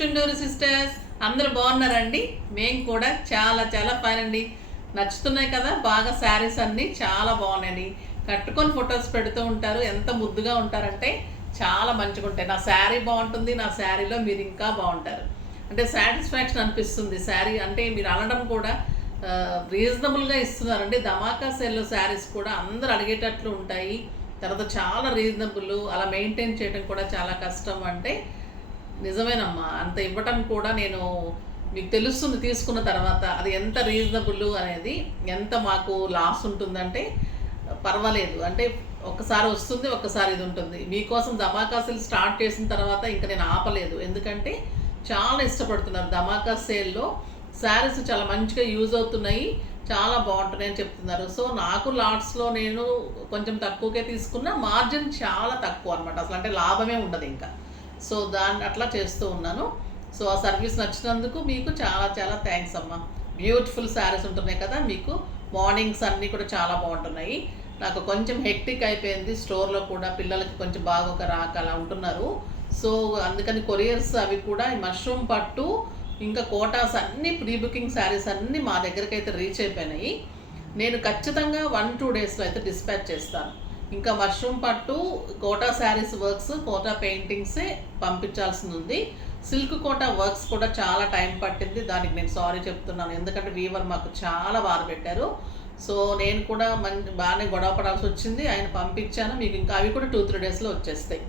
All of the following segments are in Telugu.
చుండూరు సిస్టర్స్, అందరూ బాగున్నారండి? మేము కూడా చాలా చాలా ఫైన్ అండి. నచ్చుతున్నాయి కదా బాగా శారీస్ అన్నీ చాలా బాగున్నాయండి. కట్టుకొని ఫొటోస్ పెడుతూ ఉంటారు, ఎంత ముద్దుగా ఉంటారంటే చాలా మంచిగా ఉంటాయి. నా శారీ బాగుంటుంది, నా శారీలో మీరు ఇంకా బాగుంటారు అంటే సాటిస్ఫాక్షన్ అనిపిస్తుంది. శారీ అంటే మీరు అనడం కూడా రీజనబుల్గా ఇస్తున్నారండి. ధమాకా సేల్లో శారీస్ కూడా అందరు అడిగేటట్లు ఉంటాయి. తర్వాత చాలా రీజనబుల్, అలా మెయింటైన్ చేయడం కూడా చాలా కష్టం. అంటే నిజమేనమ్మా, అంత ఇవ్వటం కూడా నేను మీకు తెలుస్తుంది తీసుకున్న తర్వాత అది ఎంత రీజనబుల్ అనేది, ఎంత మాకు లాస్ ఉంటుందంటే పర్వాలేదు. అంటే ఒక్కసారి వస్తుంది, ఒక్కసారి ఇది ఉంటుంది. మీకోసం ధమాకా సేల్ స్టార్ట్ చేసిన తర్వాత ఇంకా నేను ఆపలేదు, ఎందుకంటే చాలా ఇష్టపడుతున్నారు. ధమాకా సేల్లో శారీస్ చాలా మంచిగా యూజ్ అవుతున్నాయి, చాలా బాగుంటున్నాయని చెప్తున్నారు. సో నాకు లాట్స్లో నేను కొంచెం తక్కువకే తీసుకున్న, మార్జిన్ చాలా తక్కువ అనమాట, అసలు అంటే లాభమే ఉండదు ఇంకా. సో దాన్ని అట్లా చేస్తూ ఉన్నాను. సో ఆ సర్వీస్ నచ్చినందుకు మీకు చాలా చాలా థ్యాంక్స్ అమ్మా. బ్యూటిఫుల్ శారీస్ ఉంటున్నాయి కదా మీకు. మార్నింగ్స్ అన్నీ కూడా చాలా బాగుంటున్నాయి. నాకు కొంచెం హెక్టిక్ అయిపోయింది స్టోర్లో కూడా, పిల్లలకి కొంచెం బాగా ఒక రాక అలా ఉంటున్నారు. సో అందుకని కొరియర్స్ అవి కూడా ఈ మష్రూమ్ పట్టు ఇంకా కోటాస్ అన్నీ ప్రీ బుకింగ్ శారీస్ అన్నీ మా దగ్గరికి అయితే రీచ్ అయిపోయినాయి. నేను ఖచ్చితంగా 1-2 డేస్లో అయితే డిస్పాచ్ చేస్తాను. ఇంకా మష్రూమ్ పట్టు కోటా శారీస్ వర్క్స్, కోటా పెయింటింగ్సే పంపించాల్సింది ఉంది. సిల్క్ కోటా వర్క్స్ కూడా చాలా టైం పట్టింది, దానికి నేను సారీ చెప్తున్నాను. ఎందుకంటే వీవర్ మాకు చాలా బాధ పెట్టారు. సో నేను కూడా బాగానే గొడవ పడాల్సి వచ్చింది. ఆయన పంపించాను మీకు. ఇంకా అవి కూడా 2-3 డేస్లో వచ్చేస్తాయి.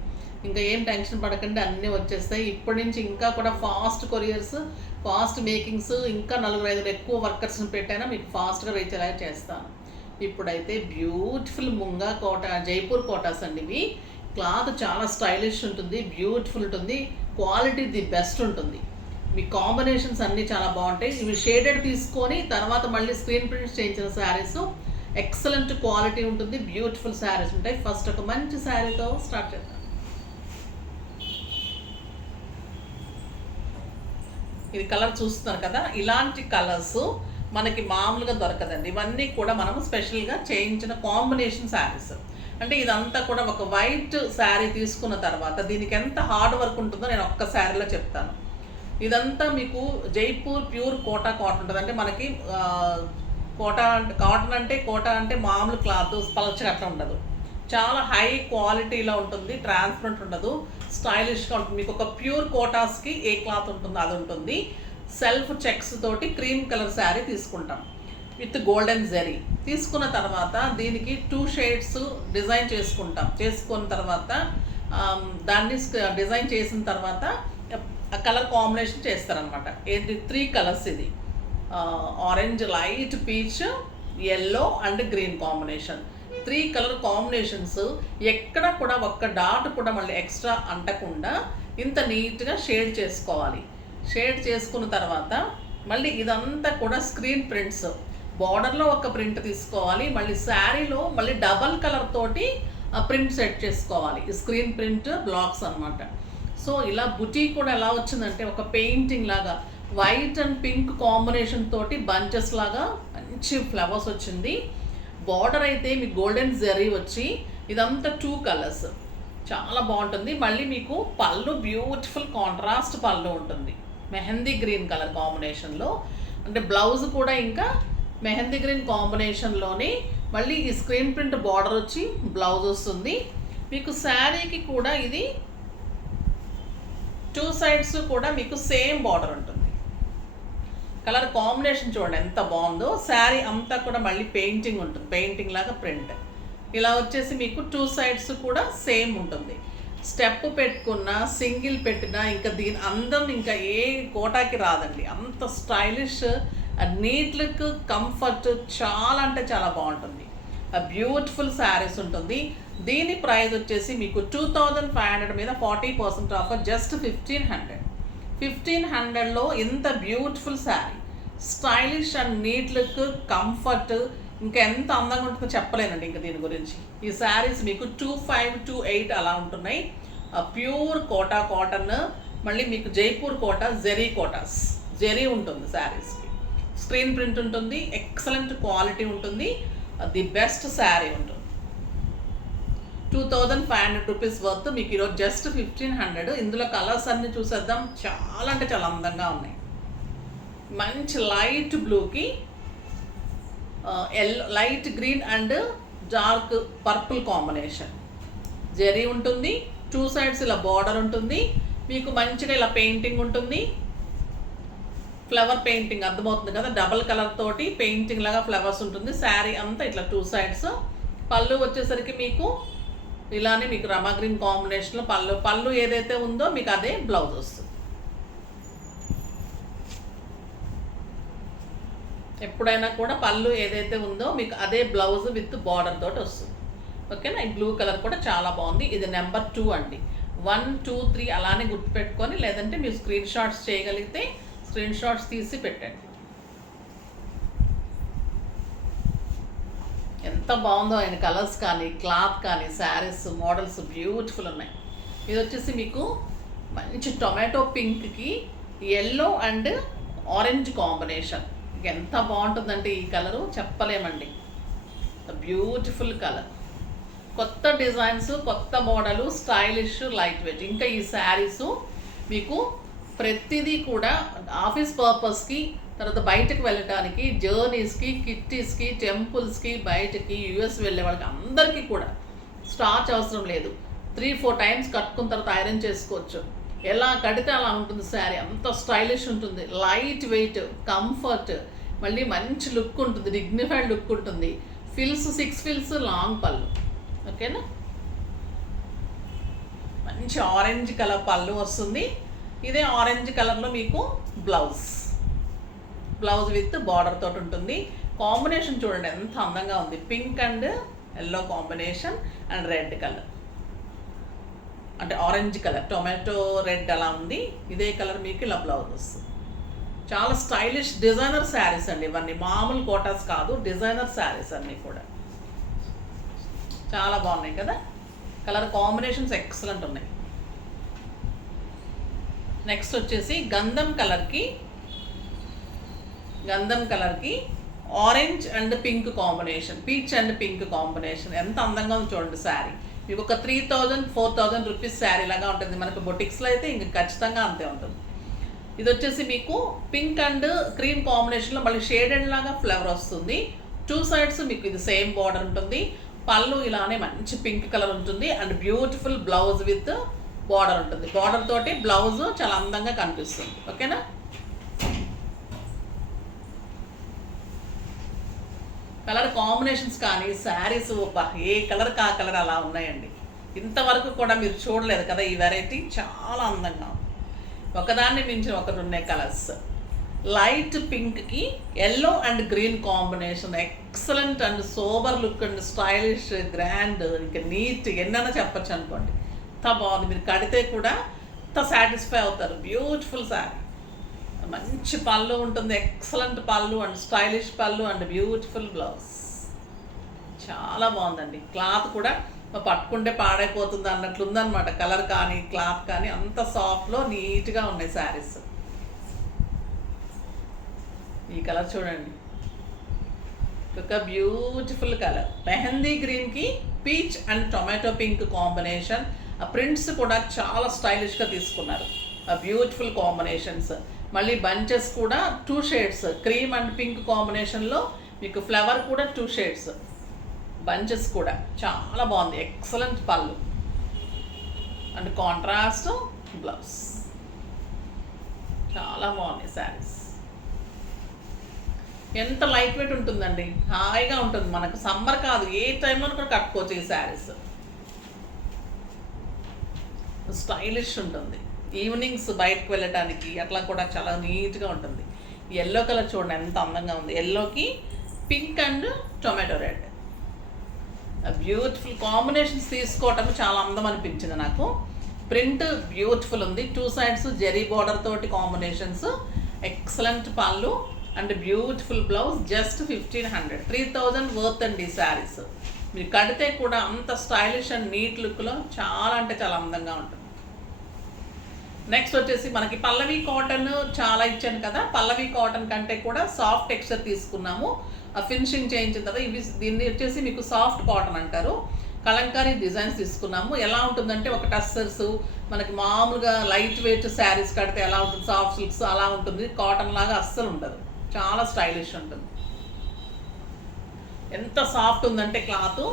ఇంకా ఏం టెన్షన్ పడకండి, అన్నీ వచ్చేస్తాయి. ఇప్పటి నుంచి ఇంకా కూడా ఫాస్ట్ కొరియర్స్, ఫాస్ట్ మేకింగ్స్, ఇంకా 4-5 ఎక్కువ వర్కర్స్ని పెట్టాను, మీకు ఫాస్ట్గా రీచ్ అయ్యేలా చేస్తాను. ఇప్పుడైతే బ్యూటిఫుల్ ముంగా కోట, జైపూర్ కోటాస్ అండి ఇవి. క్లాత్ చాలా స్టైలిష్ ఉంటుంది, బ్యూటిఫుల్ ఉంటుంది, క్వాలిటీ ది బెస్ట్ ఉంటుంది. మీ కాంబినేషన్స్ అన్నీ చాలా బాగుంటాయి. ఇవి షేడెడ్ తీసుకొని తర్వాత మళ్ళీ స్క్రీన్ ప్రింట్స్ చేయించిన శారీస్, ఎక్సలెంట్ క్వాలిటీ ఉంటుంది, బ్యూటిఫుల్ శారీస్ ఉంటాయి. ఫస్ట్ ఒక మంచి శారీతో స్టార్ట్ చేద్దాం. ఇది కలర్ చూస్తున్నారు కదా, ఇలాంటి కలర్స్ మనకి మామూలుగా దొరకదండి. ఇవన్నీ కూడా మనం స్పెషల్గా చేయించిన కాంబినేషన్ శారీస్. అంటే ఇదంతా కూడా ఒక వైట్ శారీ తీసుకున్న తర్వాత దీనికి ఎంత హార్డ్ వర్క్ ఉంటుందో నేను ఒక్క శారీలో చెప్తాను. ఇదంతా మీకు జైపూర్ ప్యూర్ కోటా కాటన్ ఉంటుంది. అంటే మనకి కోటా అంటే మామూలు క్లాత్ పలచగా అట్లా ఉండదు, చాలా హై క్వాలిటీలో ఉంటుంది, ట్రాన్స్పరెంట్ ఉండదు, స్టైలిష్గా ఉంటుంది. మీకు ఒక ప్యూర్ కోటాస్కి ఏ క్లాత్ ఉంటుందో అది ఉంటుంది. సెల్ఫ్ చెక్స్ తోటి క్రీమ్ కలర్ శారీ తీసుకుంటాం విత్ గోల్డెన్ జెరీ. తీసుకున్న తర్వాత దీనికి 2 షేడ్స్ డిజైన్ చేసుకుంటాం. చేసుకున్న తర్వాత దాన్ని డిజైన్ చేసిన తర్వాత కలర్ కాంబినేషన్ చేస్తారనమాట. ఏంటి 3 కలర్స్, ఇది orange, light peach, yellow and green combination. 3 colour combinations. ఎక్కడ కూడా ఒక్క డాట్ కూడా మళ్ళీ ఎక్స్ట్రా అంటకుండా ఇంత నీట్గా షేడ్ చేసుకోవాలి. షేడ్ చేసుకున్న తర్వాత మళ్ళీ ఇదంతా కూడా స్క్రీన్ ప్రింట్స్. బార్డర్లో ఒక ప్రింట్ తీసుకోవాలి, మళ్ళీ శారీలో మళ్ళీ డబల్ కలర్ తోటి ప్రింట్ సెట్ చేసుకోవాలి. స్క్రీన్ ప్రింట్ బ్లాక్స్ అనమాట. సో ఇలా బుటీ కూడా ఎలా వచ్చిందంటే ఒక పెయింటింగ్ లాగా వైట్ అండ్ పింక్ కాంబినేషన్ తోటి బంచెస్ లాగా మంచి ఫ్లవర్స్ వచ్చింది. బార్డర్ అయితే మీకు గోల్డెన్ జెరీ వచ్చి ఇదంతా 2 కలర్స్ చాలా బాగుంటుంది. మళ్ళీ మీకు పళ్ళు బ్యూటిఫుల్ కాంట్రాస్ట్ పళ్ళు ఉంటుంది, మెహందీ గ్రీన్ కలర్ కాంబినేషన్లో. అంటే బ్లౌజ్ కూడా ఇంకా మెహందీ గ్రీన్ కాంబినేషన్లోని మళ్ళీ ఈ స్క్రీన్ ప్రింట్ బార్డర్ వచ్చి బ్లౌజ్ వస్తుంది. మీకు శారీకి కూడా ఇది 2 సైడ్స్ కూడా మీకు సేమ్ బార్డర్ ఉంటుంది. కలర్ కాంబినేషన్ చూడండి ఎంత బాగుందో. శారీ అంతా కూడా మళ్ళీ పెయింటింగ్ ఉంటుంది, పెయింటింగ్ లాగా ప్రింట్. ఇలా వచ్చేసి మీకు 2 సైడ్స్ కూడా సేమ్ ఉంటుంది. స్టెప్ పెట్టుకున్నా, సింగిల్ పెట్టినా ఇంకా దీని అందం ఇంకా ఏ కోటాకి రాదండి. అంత స్టైలిష్, నీట్ లుక్, కంఫర్ట్ చాలా అంటే చాలా బాగుంటుంది. బ్యూటిఫుల్ శారీస్ ఉంటుంది. దీని ప్రైస్ వచ్చేసి మీకు 2500 మీద 40% ఆఫర్, జస్ట్ 1500. 1500లో ఇంత beautiful sari, stylish and neat look, comfort, ఇంకా ఎంత అందంగా ఉంటుందో చెప్పలేనండి ఇంకా దీని గురించి. ఈ శారీస్ మీకు 2528 అలా ఉంటున్నాయి. Pure Kota cotton. మళ్ళీ మీకు జైపూర్ కోటా, జెరీ కోటాస్, జెరీ ఉంటుంది శారీస్కి. స్క్రీన్ ప్రింట్ ఉంటుంది, ఎక్సలెంట్ క్వాలిటీ ఉంటుంది, ది బెస్ట్ శారీ ఉంటుంది. 2500 రూపీస్ వర్త్. మీకు ఈరోజు జస్ట్ 1500. ఇందులో కలర్స్ అన్ని చూసేద్దాం. చాలా అంటే చాలా అందంగా ఉన్నాయి. మంచి లైట్ బ్లూకి yellow, light green and dark purple combination. Zari ఉంటుంది, 2 సైడ్స్ ఇలా బార్డర్ ఉంటుంది. మీకు మంచిగా ఇలా పెయింటింగ్ ఉంటుంది, ఫ్లవర్ పెయింటింగ్ అర్థమవుతుంది కదా, డబల్ కలర్ తోటి పెయింటింగ్ లాగా ఫ్లవర్స్ ఉంటుంది. శారీ అంతా ఇట్లా 2 సైడ్స్. పళ్ళు వచ్చేసరికి మీకు ఇలానే మీకు రమా గ్రీన్ కాంబినేషన్లో పళ్ళు ఏదైతే ఉందో మీకు అదే బ్లౌజ్ వస్తుంది. ఎప్పుడైనా కూడా పళ్ళు ఏదైతే ఉందో మీకు అదే బ్లౌజ్ విత్ బార్డర్ తోటి వస్తుంది. ఓకేనా. ఈ బ్లూ కలర్ కూడా చాలా బాగుంది. ఇది నెంబర్ 2 అండి. 1, 2, 3 అలానే గుర్తుపెట్టుకొని, లేదంటే మీరు స్క్రీన్ షాట్స్ చేయగలిగితే స్క్రీన్ షాట్స్ తీసి పెట్టండి. ఎంత బాగుందో ఆయన కలర్స్ కానీ, క్లాత్ కానీ, శారీస్ మోడల్స్ బ్యూటిఫుల్ ఉన్నాయి. ఇది వచ్చేసి మీకు మంచి టొమాటో పింక్కి ఎల్లో అండ్ ఆరెంజ్ కాంబినేషన్. ఎంత బాగుంటుందంటే ఈ కలరు చెప్పలేమండి. బ్యూటిఫుల్ కలర్, కొత్త డిజైన్స్, కొత్త మోడలు, స్టైలిష్, లైట్ వెయిట్. ఇంకా ఈ శారీస్ మీకు ప్రతిదీ కూడా ఆఫీస్ పర్పస్కి, తర్వాత బయటకు వెళ్ళటానికి, జర్నీస్కి, కిట్టీస్కి, టెంపుల్స్కి, బయటకి యూఎస్ వెళ్ళే వాళ్ళకి అందరికీ కూడా స్టార్చ్ అవసరం లేదు. 3-4 టైమ్స్ కట్టుకున్న తర్వాత ఐరన్ చేసుకోవచ్చు. ఎలా కడితే అలా ఉంటుంది శారీ. అంత స్టైలిష్ ఉంటుంది, లైట్ వెయిట్, కంఫర్ట్, మళ్ళీ మంచి లుక్ ఉంటుంది, డిగ్నిఫైడ్ లుక్ ఉంటుంది. ఫిల్స్ 6 ఫిల్స్ లాంగ్ పళ్ళు. ఓకేనా. మంచి ఆరెంజ్ కలర్ పళ్ళు వస్తుంది. ఇదే ఆరెంజ్ కలర్లో మీకు బ్లౌజ్ విత్ బార్డర్ తోటి ఉంటుంది. కాంబినేషన్ చూడండి ఎంత అందంగా ఉంది. Pink and yellow combination and red colour, అంటే ఆరెంజ్ కలర్, టొమాటో రెడ్ అలా ఉంది. ఇదే కలర్ మీకు ఇలా బ్లౌజ్ వస్తుంది. చాలా స్టైలిష్ డిజైనర్ శారీస్ అండి ఇవన్నీ. మామూలు కోటాస్ కాదు, డిజైనర్ శారీస్ అన్నీ కూడా చాలా బాగున్నాయి కదా. కలర్ కాంబినేషన్స్ ఎక్సలెంట్ ఉన్నాయి. నెక్స్ట్ వచ్చేసి గంధం కలర్కి orange and pink combination, peach and pink combination. ఎంత అందంగా ఉంది చూడండి శారీ. మీకు ఒక 3000-4000 రూపీస్ శారీ లాగా ఉంటుంది. మనకు బొటిక్స్లో అయితే ఇంక ఖచ్చితంగా అంతే ఉంటుంది. ఇది వచ్చేసి మీకు పింక్ అండ్ క్రీమ్ కాంబినేషన్లో మళ్ళీ షేడెడ్ లాగా ఫ్లవర్ వస్తుంది. 2 సైడ్స్ మీకు ఇది సేమ్ బార్డర్ ఉంటుంది. పళ్ళు ఇలానే మంచి పింక్ కలర్ ఉంటుంది and beautiful blouse with border ఉంటుంది. బార్డర్ తోటి బ్లౌజ్ చాలా అందంగా కనిపిస్తుంది. ఓకేనా. కలర్ కాంబినేషన్స్ కానీ శారీస్ ఏ కలర్ కా కలర్ అలా ఉన్నాయండి. ఇంతవరకు కూడా మీరు చూడలేదు కదా ఈ వెరైటీ. చాలా అందంగా ఉంది. ఒకదాన్ని మించిన ఒకటి ఉన్నాయి కలర్స్. లైట్ పింక్కి yellow and green combination, excellent and sober look and stylish, grand, ఇంకా నీట్, ఎన్నైనా చెప్పచ్చు అనుకోండి. ఎంత బాగుంది. మీరు కడితే కూడా ఎంత సాటిస్ఫై అవుతారు. బ్యూటిఫుల్ శారీ, మంచి పళ్ళు ఉంటుంది, ఎక్సలెంట్ పళ్ళు అండ్ స్టైలిష్ పళ్ళు అండ్ బ్యూటిఫుల్ బ్లౌజ్. చాలా బాగుందండి. క్లాత్ కూడా పట్టుకుంటే పాడైపోతుంది అన్నట్లుందనమాట. కలర్ కానీ క్లాత్ కానీ అంత సాఫ్ట్లో నీట్గా ఉన్నాయి శారీస్. ఈ కలర్ చూడండి, ఒక బ్యూటిఫుల్ కలర్. మెహందీ గ్రీన్కి peach and tomato pink combination. ఆ ప్రింట్స్ కూడా చాలా స్టైలిష్గా తీసుకున్నారు. ఆ బ్యూటిఫుల్ కాంబినేషన్స్. మళ్ళీ బంచెస్ కూడా 2 షేడ్స్, క్రీమ్ అండ్ పింక్ కాంబినేషన్లో మీకు ఫ్లవర్ కూడా 2 షేడ్స్. బంచెస్ కూడా చాలా బాగుంది. ఎక్సలెంట్ పళ్ళు అండ్ కాంట్రాస్ట్ బ్లౌజ్. చాలా బాగున్నాయి శారీస్. ఎంత లైట్ వెయిట్ ఉంటుందండి, హాయిగా ఉంటుంది. మనకు సమ్మర్ కాదు, ఏ టైంలో కూడా కట్టుకోవచ్చు ఈ శారీస్. స్టైలిష్ ఉంటుంది. ఈవినింగ్స్ బయటకు వెళ్ళటానికి అట్లా కూడా చాలా నీట్గా ఉంటుంది. ఎల్లో కలర్ చూడండి ఎంత అందంగా ఉంది. ఎల్లోకి pink and tomato red. Beautiful combinations తీసుకోవటం చాలా అందం అనిపించింది నాకు. ప్రింట్ బ్యూటిఫుల్ ఉంది. 2 సైడ్స్ జెరీ బార్డర్ తోటి కాంబినేషన్స్. ఎక్సలెంట్ పళ్ళు and beautiful blouse. Just 1500, 3000 worth అండి ఈ శారీస్. మీరు కడితే కూడా అంత స్టైలిష్ అండ్ నీట్ లుక్లో చాలా అంటే చాలా అందంగా ఉంటుంది. నెక్స్ట్ వచ్చేసి మనకి పల్లవి కాటన్ చాలా ఇచ్చాను కదా. పల్లవి కాటన్ కంటే కూడా సాఫ్ట్ టెక్స్చర్ తీసుకున్నాము. ఆ ఫినిషింగ్ చేయించిన తర్వాత దీన్ని వచ్చేసి మీకు సాఫ్ట్ కాటన్ అంటారు. కలంకారీ డిజైన్స్ తీసుకున్నాము. ఎలా ఉంటుందంటే ఒక టస్సర్స్ మనకి మామూలుగా లైట్ వెయిట్ శారీస్ కడితే ఎలా ఉంటుంది, సాఫ్ట్ సిల్క్స్ అలా ఉంటుంది. కాటన్ లాగా అస్సలు ఉండదు, చాలా స్టైలిష్ ఉంటుంది. ఎంత సాఫ్ట్ ఉందంటే క్లాత్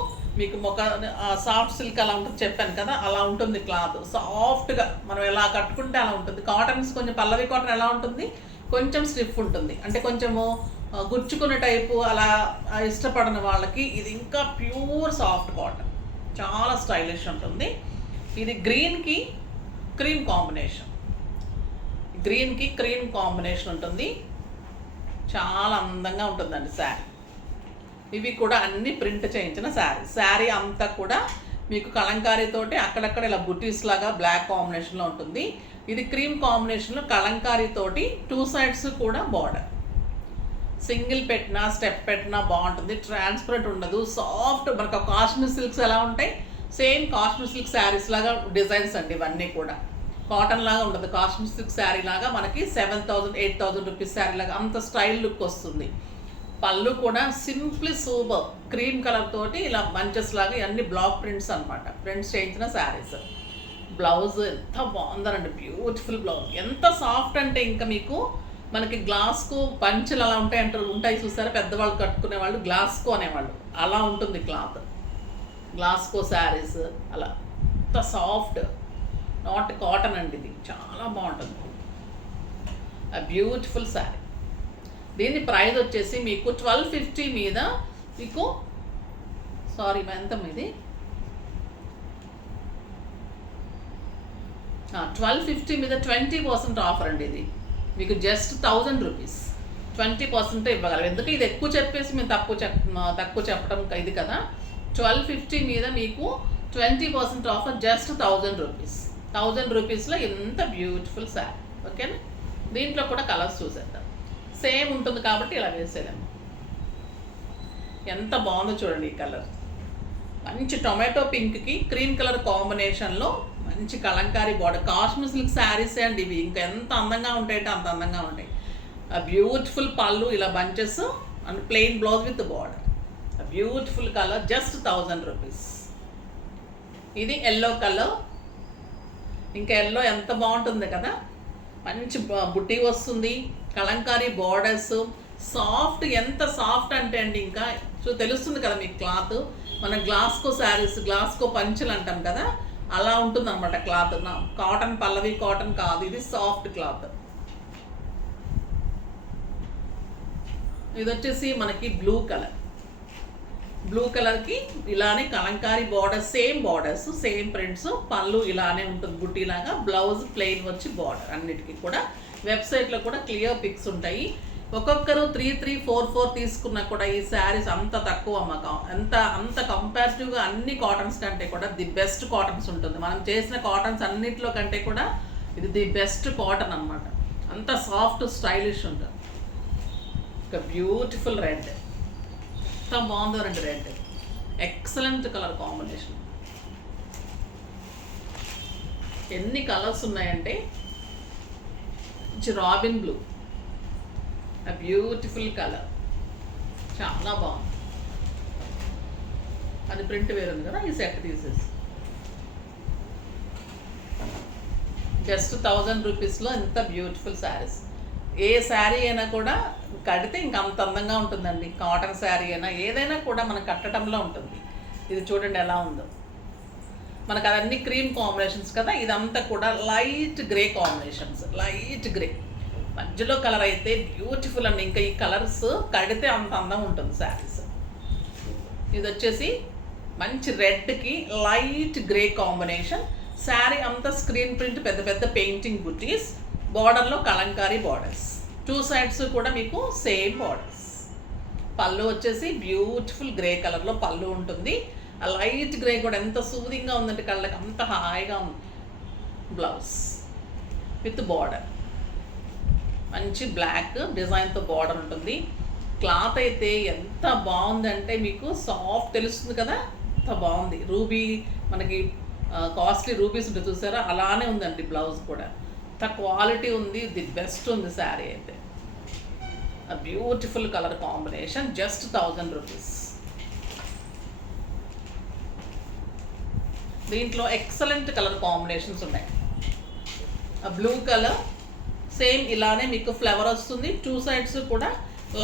మీకు సాఫ్ట్ సిల్క్ అలా ఉంటుంది చెప్పాను కదా, అలా ఉంటుంది క్లాత్. సాఫ్ట్గా మనం ఎలా కట్టుకుంటే అలా ఉంటుంది. కాటన్స్ కొంచెం పల్లవి కాటన్ ఎలా ఉంటుంది, కొంచెం స్టిఫ్ ఉంటుంది, అంటే కొంచెము గుచ్చుకునే టైపు అలా ఇష్టపడిన వాళ్ళకి ఇది ఇంకా ప్యూర్ సాఫ్ట్ కాటన్, చాలా స్టైలిష్ ఉంటుంది. ఇది గ్రీన్కి క్రీమ్ కాంబినేషన్, గ్రీన్కి క్రీమ్ కాంబినేషన్ ఉంటుంది. చాలా అందంగా ఉంటుందండి శారీ. ఇవి కూడా అన్ని ప్రింట్ చేయించిన శారీ అంతా కూడా మీకు కలంకారీతోటి అక్కడక్కడ ఇలా బుటీస్ లాగా బ్లాక్ కాంబినేషన్లో ఉంటుంది. ఇది క్రీమ్ కాంబినేషన్లో కలంకారీతోటి 2 sides కూడా బార్డర్. సింగిల్ పెట్టినా స్టెప్ పెట్టినా బాగుంటుంది. ట్రాన్స్పరెంట్ ఉండదు, సాఫ్ట్. మనకు కాశ్మీర్ సిల్క్స్ ఎలా ఉంటాయి, సేమ్ కాశ్మీర్ సిల్క్ శారీస్ లాగా డిజైన్స్ అండి ఇవన్నీ కూడా. కాటన్ లాగా ఉండదు, కాశ్మీర్ సిల్క్ శారీ లాగా మనకి 7,000 8,000 రూపీస్ శారీ లాగా అంత స్టైల్ లుక్ వస్తుంది. పళ్ళు కూడా సింప్లీ సూపర్ క్రీమ్ కలర్ తోటి ఇలా బంచెస్ లాగా ఇవన్నీ బ్లాక్ ప్రింట్స్ అనమాట, ప్రింట్స్ చేయించిన శారీస్. బ్లౌజ్ ఎంత బాగుందనండి, బ్యూటిఫుల్ బ్లౌజ్. ఎంత సాఫ్ట్ అంటే ఇంకా మీకు మనకి గ్లాస్కో పంచులు అలా ఉంటాయి చూసారా, పెద్దవాళ్ళు కట్టుకునే వాళ్ళు గ్లాస్కో అనేవాళ్ళు, అలా ఉంటుంది క్లాత్. గ్లాస్కో శారీస్ అలా ఎంత సాఫ్ట్, నాట్ కాటన్ అండి, ఇది చాలా బాగుంటుంది. బ్యూటిఫుల్ శారీ. దీని ప్రైస్ వచ్చేసి మీకు 1250 మీద మీకు ఎంత ఇది 1250 మీద 20% ఆఫర్ అండి. ఇది మీకు జస్ట్ 1000 రూపీస్ 20% ఇవ్వగలం. ఎందుకంటే ఇది ఎక్కువ చెప్పేసి మేము తక్కువ చెప్పడం ఇది కదా. 1250 మీద మీకు 20% ఆఫర్, జస్ట్ 1000 రూపీస్. 1000 రూపీస్లో ఎంత బ్యూటిఫుల్ శారీ. ఓకేనా, దీంట్లో కూడా కలర్స్ చూసేద్దాం. సేమ్ ఉంటుంది కాబట్టి ఇలా వేసేదాము. ఎంత బాగుందో చూడండి ఈ కలర్. మంచి టొమాటో పింక్కి క్రీమ్ కలర్ కాంబినేషన్లో మంచి కలంకారీ బార్డర్. కాశ్మీర్ సిల్క్ శారీస్ అండి ఇవి, ఇంకా ఎంత అందంగా ఉంటాయంటే అంత అందంగా ఉంటాయి. బ్యూటిఫుల్ పళ్ళు ఇలా bunches and plain blouse with border. Beautiful colour, just 1000 rupees. ఇది ఎల్లో కలర్. ఇంకా ఎల్లో ఎంత బాగుంటుంది కదా, మంచి బుట్టి వస్తుంది, కలంకారీ బార్డర్స్, సాఫ్ట్. ఎంత సాఫ్ట్ అంటే అండి ఇంకా తెలుస్తుంది కదా మీకు క్లాత్. మన గ్లాస్కో శారీస్, గ్లాస్కో పంచులు అంటాం కదా, అలా ఉంటుంది అనమాట క్లాత్. కాటన్ పల్లవి కాటన్ కాదు, ఇది సాఫ్ట్ క్లాత్. ఇది వచ్చేసి మనకి బ్లూ కలర్. బ్లూ కలర్కి ఇలానే Kalamkari border, same borders, same prints. పళ్ళు ఇలానే ఉంటుంది బుట్టీలాగా, బ్లౌజ్ ప్లెయిన్ వచ్చి బార్డర్. అన్నిటికీ కూడా వెబ్సైట్లో కూడా క్లియర్ పిక్స్ ఉంటాయి. ఒక్కొక్కరు 3,344 తీసుకున్నా కూడా ఈ శారీస్ అంత తక్కువ అమ్మకం, అంత కంపారిటివ్గా అన్ని కాటన్స్ కంటే కూడా ది బెస్ట్ కాటన్స్ ఉంటుంది. మనం చేసిన కాటన్స్ అన్నిట్లో కంటే కూడా ఇది ది బెస్ట్ కాటన్ అనమాట. అంత సాఫ్ట్ స్టైలిష్ ఉంటుంది. ఒక బ్యూటిఫుల్ రెడ్, ఎంత బాగుందో రండి రెడ్, ఎక్సలెంట్ కలర్ కాంబినేషన్. ఎన్ని కలర్స్ ఉన్నాయంటే మంచి రాబిన్ బ్లూ, బ్యూటిఫుల్ కలర్, చాలా బాగుంది. అది ప్రింట్ వేరుంది కదా, ఈ సెట్ తీసేసి జస్ట్ 1000 రూపీస్లో ఎంత బ్యూటిఫుల్ శారీస్. ఏ శారీ అయినా కూడా కడితే ఇంకా అంత అందంగా ఉంటుందండి. కాటన్ శారీ అయినా ఏదైనా కూడా మనం కట్టడంలో ఉంటుంది. ఇది చూడండి ఎలా ఉందో. మనకు అదన్నీ క్రీమ్ కాంబినేషన్స్ కదా, ఇదంతా కూడా light grey combinations, light grey. మధ్యలో కలర్ అయితే బ్యూటిఫుల్ అండి. ఇంకా ఈ కలర్స్ కడితే అంత అందం ఉంటుంది శారీస్. ఇది వచ్చేసి మంచి రెడ్కి లైట్ గ్రే కాంబినేషన్. శారీ అంతా స్క్రీన్ ప్రింట్, పెద్ద పెద్ద పెయింటింగ్ బుటీస్, బార్డర్లో కలంకారీ బార్డర్స్. 2 sides కూడా మీకు సేమ్ బార్డర్స్. పళ్ళు వచ్చేసి బ్యూటిఫుల్ గ్రే కలర్లో పళ్ళు ఉంటుంది. ఆ లైట్ గ్రే కూడా ఎంత సూదింగ్గా ఉందంటే కళ్ళకి, అంత హాయిగా ఉంది. బ్లౌజ్ విత్ బార్డర్, మంచి బ్లాక్ డిజైన్తో బార్డర్ ఉంటుంది. క్లాత్ అయితే ఎంత బాగుందంటే మీకు సాఫ్ట్ తెలుస్తుంది కదా, ఎంత బాగుంది. రూబీ మనకి కాస్ట్లీ రూబీస్ ఉంటుంది చూసారా, అలానే ఉందండి. బ్లౌజ్ కూడా అంత క్వాలిటీ ఉంది, ది బెస్ట్ ఉంది శారీ అయితే. Beautiful colour combination, just 1000 rupees. దీంట్లో ఎక్సలెంట్ కలర్ కాంబినేషన్స్ ఉన్నాయి. బ్లూ కలర్ సేమ్ ఇలానే మీకు ఫ్లవర్ వస్తుంది. 2 సైడ్స్ కూడా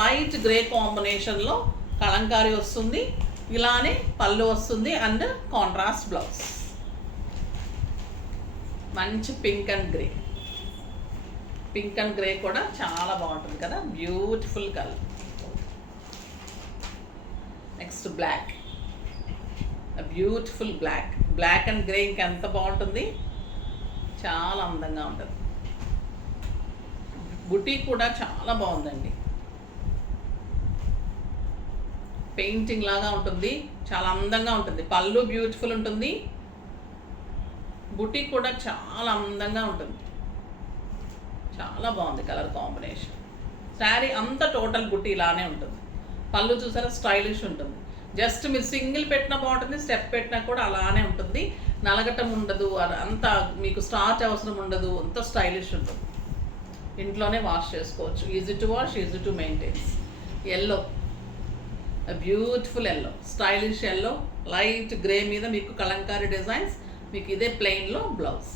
లైట్ గ్రే కాంబినేషన్లో కలంకారీ వస్తుంది. ఇలానే పళ్ళు వస్తుంది అండ్ కాంట్రాస్ట్ బ్లౌజ్. మంచి pink and grey. Pink and grey కూడా చాలా బాగుంటుంది కదా, beautiful colour. Next black, beautiful black. Black and grey ఇంకెంత బాగుంటుంది, చాలా అందంగా ఉంటుంది. బుటీ కూడా చాలా బాగుందండి, పెయింటింగ్ లాగా ఉంటుంది, చాలా అందంగా ఉంటుంది. పళ్ళు బ్యూటిఫుల్ ఉంటుంది, బుటీ కూడా చాలా అందంగా ఉంటుంది. చాలా బాగుంది కలర్ కాంబినేషన్. శారీ అంతా టోటల్ బుటీ ఇలానే ఉంటుంది. పళ్ళు చూసారా స్టైలిష్ ఉంటుంది. జస్ట్ మీరు సింగిల్ పెట్టినా బాగుంటుంది, స్టెప్ పెట్టినా కూడా అలానే ఉంటుంది. నలగటం ఉండదు, అంత మీకు స్టార్చ్ అవసరం ఉండదు, అంత స్టైలిష్ ఉంటుంది. ఇంట్లోనే వాష్ చేసుకోవచ్చు. Easy to wash, easy to maintains. Yellow, beautiful yellow, stylish yellow. Light grey మీద మీకు కలంకారీ డిజైన్స్. మీకు ఇదే ప్లెయిన్లో బ్లౌజ్.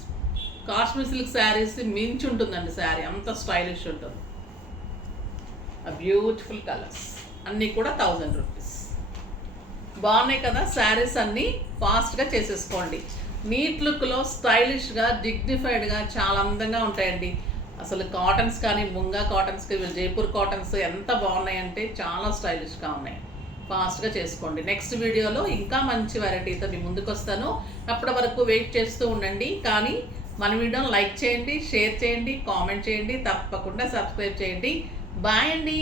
కాశ్మీర్ సిల్క్ శారీస్ మించి ఉంటుందండి శారీ, అంత స్టైలిష్ ఉంటుంది. బ్యూటిఫుల్ కలర్స్ అన్నీ కూడా 1000 రూపీస్. బాగున్నాయి కదా శారీస్ అన్నీ. ఫాస్ట్గా చేసేసుకోండి. నీట్ లుక్లో స్టైలిష్గా డిగ్నిఫైడ్గా చాలా అందంగా ఉంటాయండి. అసలు కాటన్స్ కానీ ముంగా కాటన్స్, జైపూర్ కాటన్స్ ఎంత బాగున్నాయంటే చాలా స్టైలిష్గా ఉన్నాయి. ఫాస్ట్గా చేసుకోండి. నెక్స్ట్ వీడియోలో ఇంకా మంచి వెరైటీతో మీ ముందుకు వస్తాను. అప్పటి వరకు వెయిట్ చేస్తూ ఉండండి. కానీ మన వీడియోని లైక్ చేయండి, షేర్ చేయండి, కామెంట్ చేయండి, తప్పకుండా సబ్స్క్రైబ్ చేయండి. బాయ్ అండి.